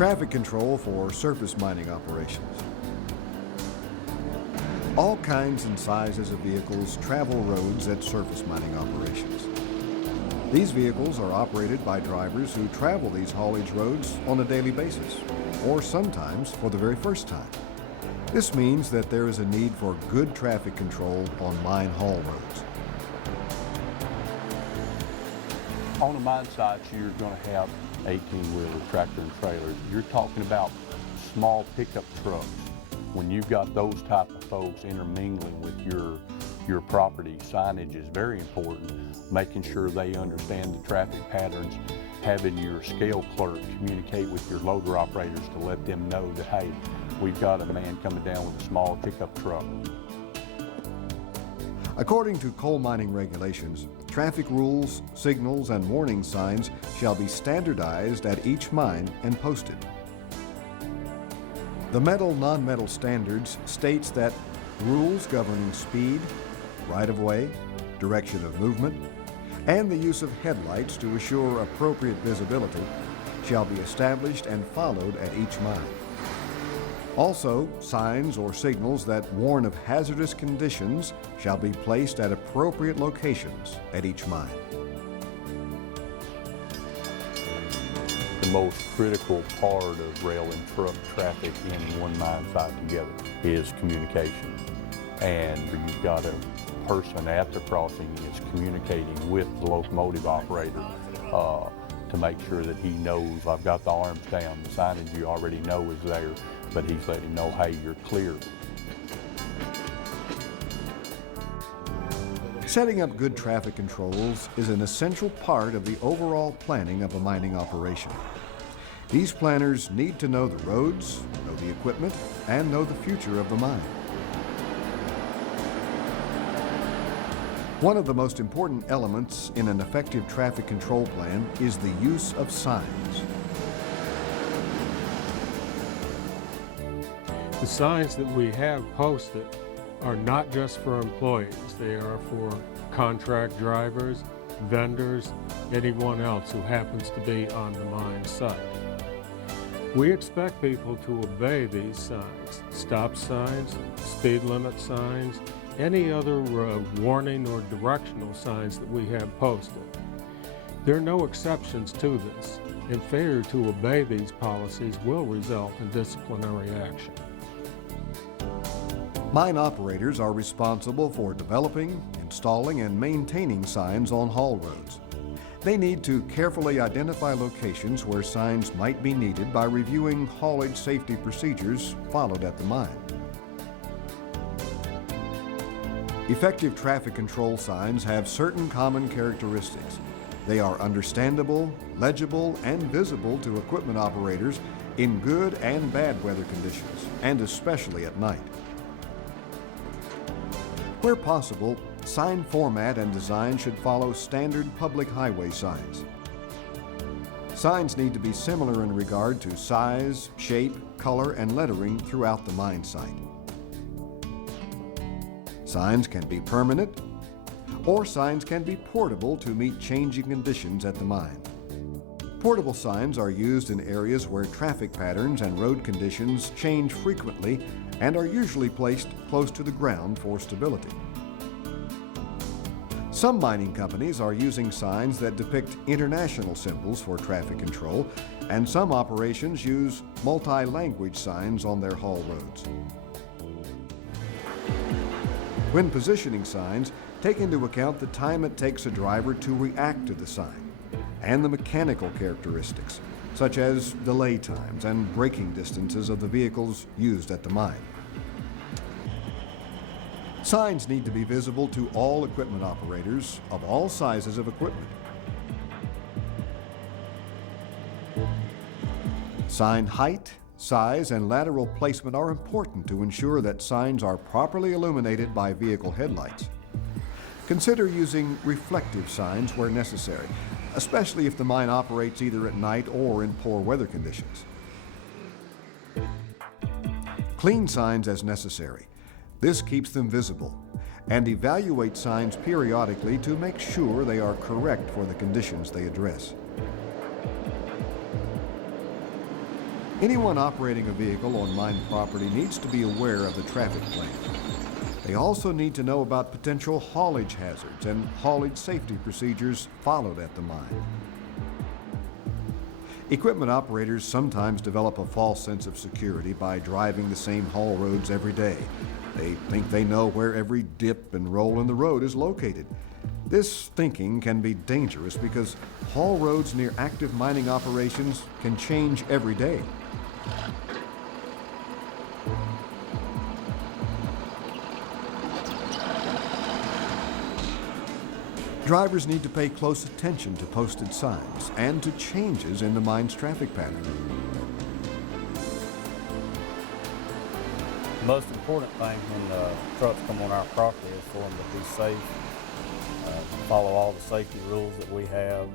Traffic control for surface mining operations. All kinds and sizes of vehicles travel roads at surface mining operations. These vehicles are operated by drivers who travel these haulage roads on a daily basis, or sometimes for the very first time. This means that there is a need for good traffic control on mine haul roads. On the mine sites, you're going to have 18-wheeler tractor and trailers. You're talking about small pickup trucks. When you've got those type of folks intermingling with your property, signage is very important. Making sure they understand the traffic patterns, having your scale clerk communicate with your loader operators to let them know that, hey, we've got a man coming down with a small pickup truck. According to coal mining regulations, traffic rules, signals, and warning signs shall be standardized at each mine and posted. The Metal Non-Metal Standards states that rules governing speed, right-of-way, direction of movement, and the use of headlights to assure appropriate visibility shall be established and followed at each mine. Also, signs or signals that warn of hazardous conditions shall be placed at appropriate locations at each mine. The most critical part of rail and truck traffic in one mine site together is communication. And you've got a person at the crossing is communicating with the locomotive operator to make sure that he knows, I've got the arms down, the signage you already know is there, but he's letting him know, hey, you're clear. Setting up good traffic controls is an essential part of the overall planning of a mining operation. These planners need to know the roads, know the equipment, and know the future of the mine. One of the most important elements in an effective traffic control plan is the use of signs. The signs that we have posted are not just for employees. They are for contract drivers, vendors, anyone else who happens to be on the mine site. We expect people to obey these signs, stop signs, speed limit signs, any other warning or directional signs that we have posted. There are no exceptions to this, and failure to obey these policies will result in disciplinary action. Mine operators are responsible for developing, installing, and maintaining signs on haul roads. They need to carefully identify locations where signs might be needed by reviewing haulage safety procedures followed at the mine. Effective traffic control signs have certain common characteristics. They are understandable, legible, and visible to equipment operators in good and bad weather conditions, and especially at night. Where possible, sign format and design should follow standard public highway signs. Signs need to be similar in regard to size, shape, color, and lettering throughout the mine site. Signs can be permanent, or signs can be portable to meet changing conditions at the mine. Portable signs are used in areas where traffic patterns and road conditions change frequently and are usually placed close to the ground for stability. Some mining companies are using signs that depict international symbols for traffic control, and some operations use multi-language signs on their haul roads. When positioning signs, take into account the time it takes a driver to react to the sign and the mechanical characteristics, such as delay times and braking distances of the vehicles used at the mine. Signs need to be visible to all equipment operators of all sizes of equipment. Sign height, size, and lateral placement are important to ensure that signs are properly illuminated by vehicle headlights. Consider using reflective signs where necessary, especially if the mine operates either at night or in poor weather conditions. Clean signs as necessary. This keeps them visible, and evaluate signs periodically to make sure they are correct for the conditions they address. Anyone operating a vehicle on mine property needs to be aware of the traffic plan. They also need to know about potential haulage hazards and haulage safety procedures followed at the mine. Equipment operators sometimes develop a false sense of security by driving the same haul roads every day. They think they know where every dip and roll in the road is located. This thinking can be dangerous because haul roads near active mining operations can change every day. Drivers need to pay close attention to posted signs and to changes in the mine's traffic pattern. The most important thing when trucks come on our property is for them to be safe, follow all the safety rules that we have.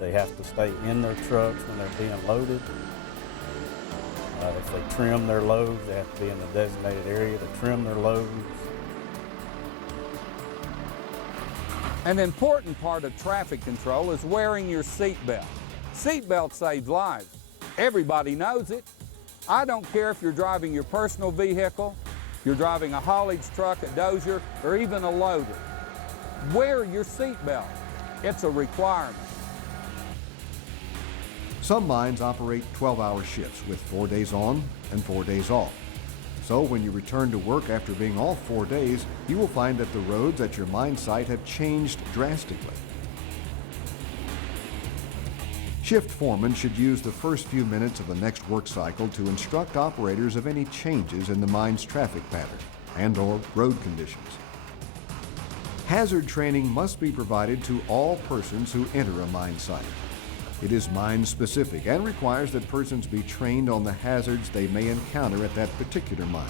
They have to stay in their trucks when they're being loaded. If they trim their loads, they have to be in the designated area to trim their loads. An important part of traffic control is wearing your seatbelt. Seatbelt saves lives. Everybody knows it. I don't care if you're driving your personal vehicle, if you're driving a haulage truck, a dozer, or even a loader. Wear your seatbelt. It's a requirement. Some mines operate 12-hour shifts with 4 days on and 4 days off. So when you return to work after being off 4 days, you will find that the roads at your mine site have changed drastically. Shift foremen should use the first few minutes of the next work cycle to instruct operators of any changes in the mine's traffic pattern and/or road conditions. Hazard training must be provided to all persons who enter a mine site. It is mine-specific and requires that persons be trained on the hazards they may encounter at that particular mine.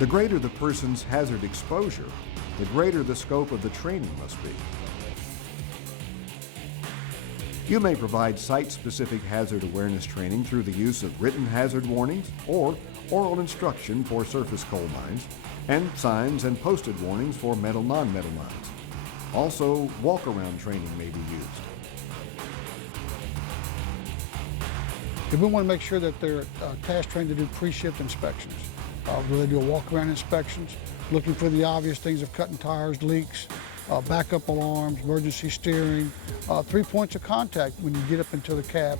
The greater the person's hazard exposure, the greater the scope of the training must be. You may provide site-specific hazard awareness training through the use of written hazard warnings or oral instruction for surface coal mines, and signs and posted warnings for metal non-metal mines. Also, walk-around training may be used. And we want to make sure that they're task trained to do pre-shift inspections, where they do a walk-around inspections, looking for the obvious things of cutting tires, leaks, backup alarms, emergency steering, 3 points of contact when you get up into the cab.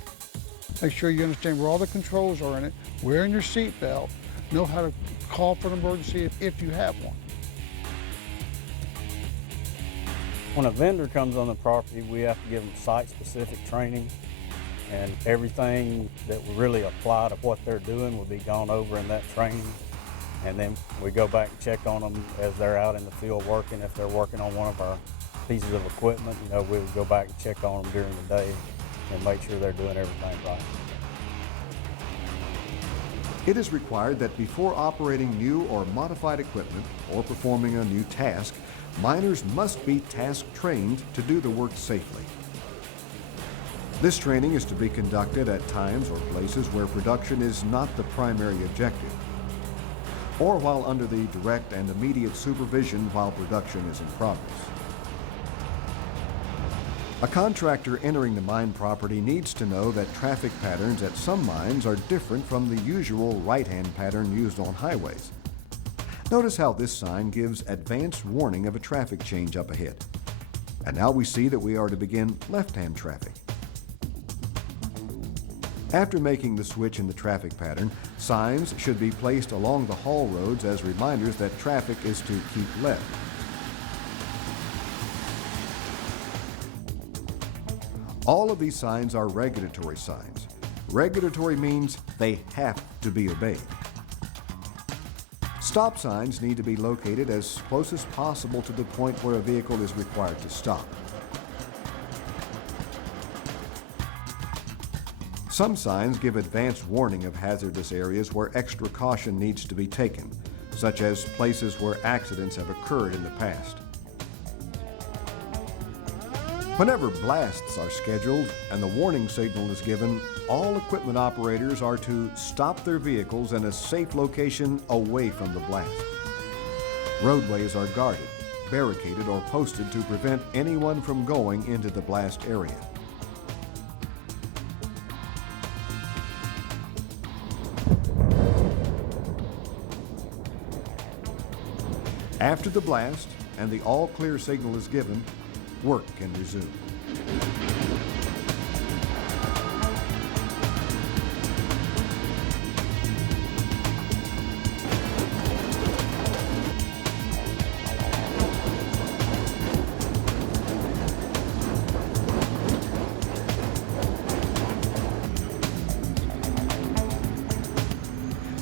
Make sure you understand where all the controls are in it, wearing your seat belt, know how to call for an emergency if you have one. When a vendor comes on the property, we have to give them site-specific training, and everything that will really apply to what they're doing will be gone over in that training. And then we go back and check on them as they're out in the field working. If they're working on one of our pieces of equipment, you know, we'll go back and check on them during the day and make sure they're doing everything right. It is required that before operating new or modified equipment or performing a new task, miners must be task trained to do the work safely. This training is to be conducted at times or places where production is not the primary objective, or while under the direct and immediate supervision while production is in progress. A contractor entering the mine property needs to know that traffic patterns at some mines are different from the usual right-hand pattern used on highways. Notice how this sign gives advance warning of a traffic change up ahead. And now we see that we are to begin left-hand traffic. After making the switch in the traffic pattern, signs should be placed along the haul roads as reminders that traffic is to keep left. All of these signs are regulatory signs. Regulatory means they have to be obeyed. Stop signs need to be located as close as possible to the point where a vehicle is required to stop. Some signs give advance warning of hazardous areas where extra caution needs to be taken, such as places where accidents have occurred in the past. Whenever blasts are scheduled and the warning signal is given, all equipment operators are to stop their vehicles in a safe location away from the blast. Roadways are guarded, barricaded, or posted to prevent anyone from going into the blast area. After the blast and the all clear signal is given, work can resume.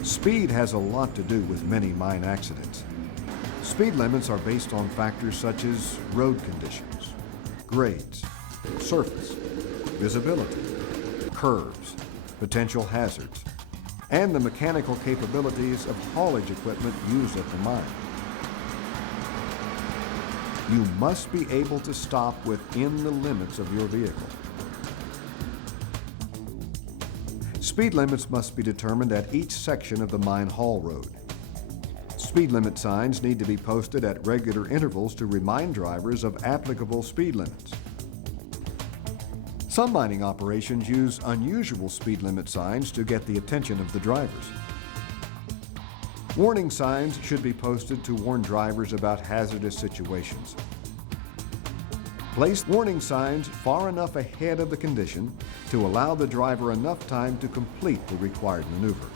Speed has a lot to do with many mine accidents. Speed limits are based on factors such as road conditions, grades, surface, visibility, curves, potential hazards, and the mechanical capabilities of haulage equipment used at the mine. You must be able to stop within the limits of your vehicle. Speed limits must be determined at each section of the mine haul road. Speed limit signs need to be posted at regular intervals to remind drivers of applicable speed limits. Some mining operations use unusual speed limit signs to get the attention of the drivers. Warning signs should be posted to warn drivers about hazardous situations. Place warning signs far enough ahead of the condition to allow the driver enough time to complete the required maneuver.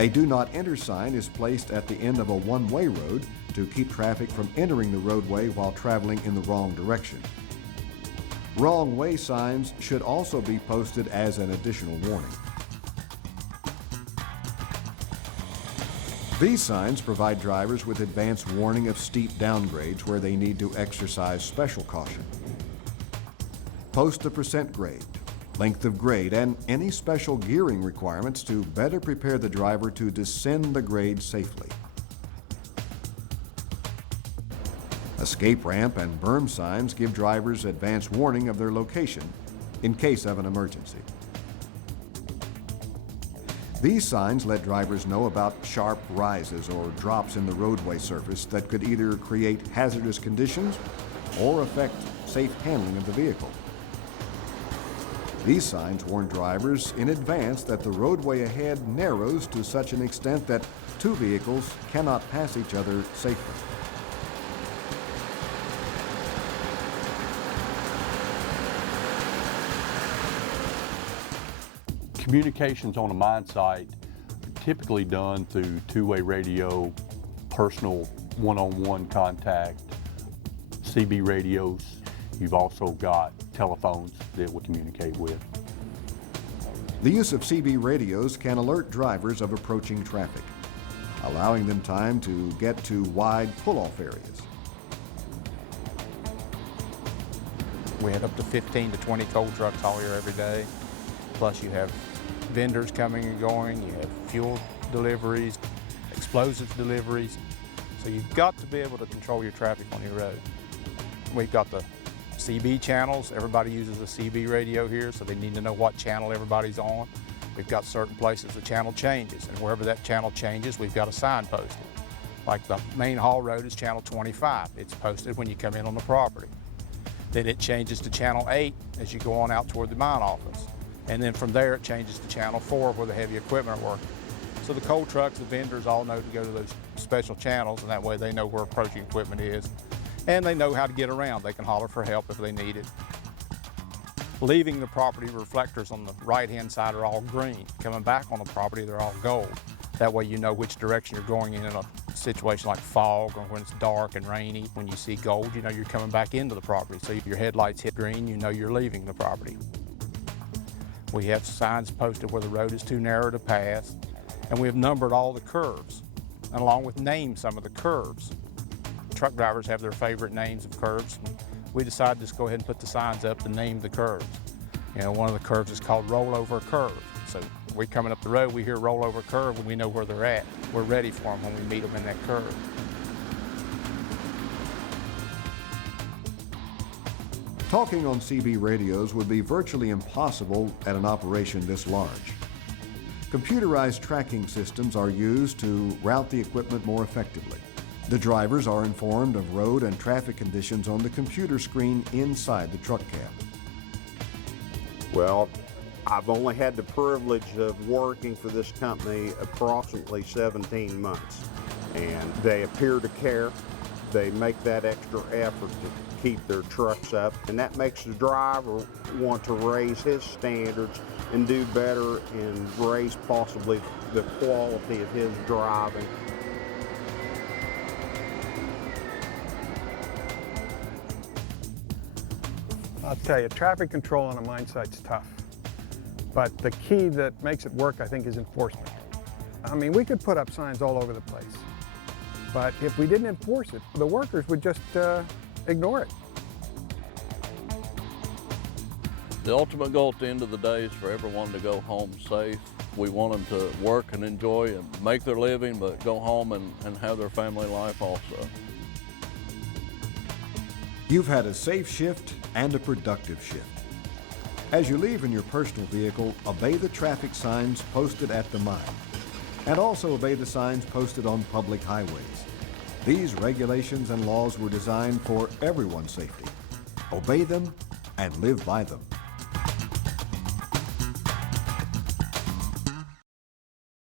A do not enter sign is placed at the end of a one-way road to keep traffic from entering the roadway while traveling in the wrong direction. Wrong way signs should also be posted as an additional warning. These signs provide drivers with advance warning of steep downgrades where they need to exercise special caution. Post the percent grade, length of grade, and any special gearing requirements to better prepare the driver to descend the grade safely. Escape ramp and berm signs give drivers advance warning of their location in case of an emergency. These signs let drivers know about sharp rises or drops in the roadway surface that could either create hazardous conditions or affect safe handling of the vehicle. These signs warn drivers in advance that the roadway ahead narrows to such an extent that two vehicles cannot pass each other safely. Communications on a mine site typically done through two-way radio, personal one-on-one contact, CB radios. You've also got telephones that we communicate with. The use of CB radios can alert drivers of approaching traffic, allowing them time to get to wide pull-off areas. We have up to 15 to 20 coal trucks haul here every day. Plus you have vendors coming and going, you have fuel deliveries, explosives deliveries. So you've got to be able to control your traffic on your road. We've got the CB channels. Everybody uses a CB radio here, so they need to know what channel everybody's on. We've got certain places the channel changes, and wherever that channel changes, we've got a sign posted. Like the main haul road is channel 25. It's posted when you come in on the property. Then it changes to channel 8 as you go on out toward the mine office. And then from there, it changes to channel 4 where the heavy equipment are working. So the coal trucks, the vendors all know to go to those special channels, and that way they know where approaching equipment is. And they know how to get around. They can holler for help if they need it. Leaving the property, reflectors on the right-hand side are all green. Coming back on the property, they're all gold. That way you know which direction you're going in a situation like fog or when it's dark and rainy. When you see gold, you know you're coming back into the property. So if your headlights hit green, you know you're leaving the property. We have signs posted where the road is too narrow to pass, and we have numbered all the curves, and along with named some of the curves. Truck drivers have their favorite names of curves. We decided to just go ahead and put the signs up to name the curves. You know, one of the curves is called rollover curve. So we're coming up the road, we hear rollover curve, and we know where they're at. We're ready for them when we meet them in that curve. Talking on CB radios would be virtually impossible at an operation this large. Computerized tracking systems are used to route the equipment more effectively. The drivers are informed of road and traffic conditions on the computer screen inside the truck cab. Well, I've only had the privilege of working for this company approximately 17 months, and they appear to care. They make that extra effort to keep their trucks up, and that makes the driver want to raise his standards and do better and raise possibly the quality of his driving. I'll tell you, traffic control on a mine site's tough. But the key that makes it work, I think, is enforcement. I mean, we could put up signs all over the place, but if we didn't enforce it, the workers would just ignore it. The ultimate goal at the end of the day is for everyone to go home safe. We want them to work and enjoy and make their living, but go home and have their family life also. You've had a safe shift and a productive shift. As you leave in your personal vehicle, obey the traffic signs posted at the mine, and also obey the signs posted on public highways. These regulations and laws were designed for everyone's safety. Obey them and live by them.